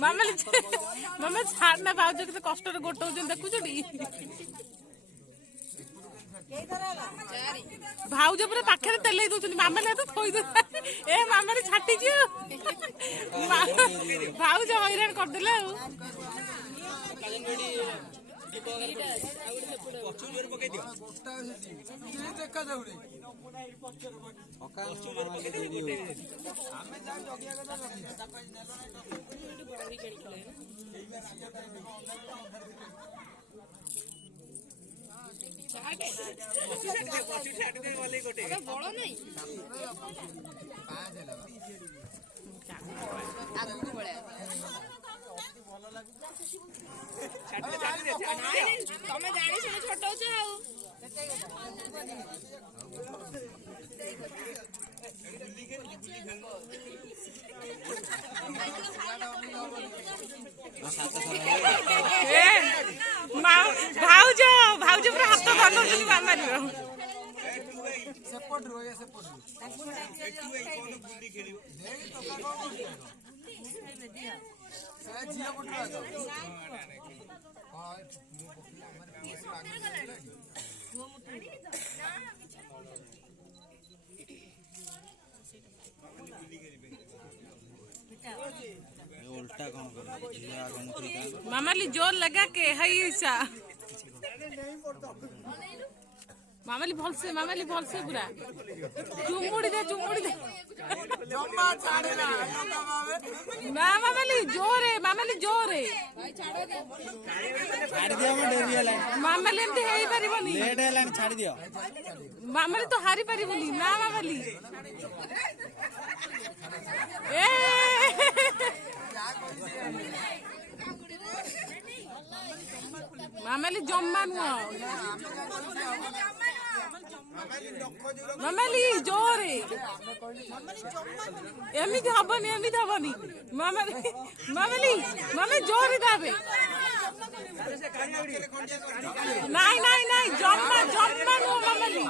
मामा छाड़ ना भाज के कष्ट गोटे देखुछी भाउज पूरा पाखे तेल दौरान मामा तो थोई दे ए मामा छाटी भाउज हैरान करदे तमें जानी छोट भाउज भाउज पूरा हाथ धर मामा उल्टा कौन कर मामाली जोर लगा के है मामाली भलसे पूरा चुमुड़ी दे मामाली जोरे छाड़ दियो मैं डेरी वाला मामाली एमती हेई परिबोनी लेट हेलानी छाड़ दियो मामाली तो हारी परिबोनी ना मामाली ए मामाली जम्मा नुह मामाली जोरे एमती हबनी मामाली जोरे दाबे नाई जम्मा नुह मामाली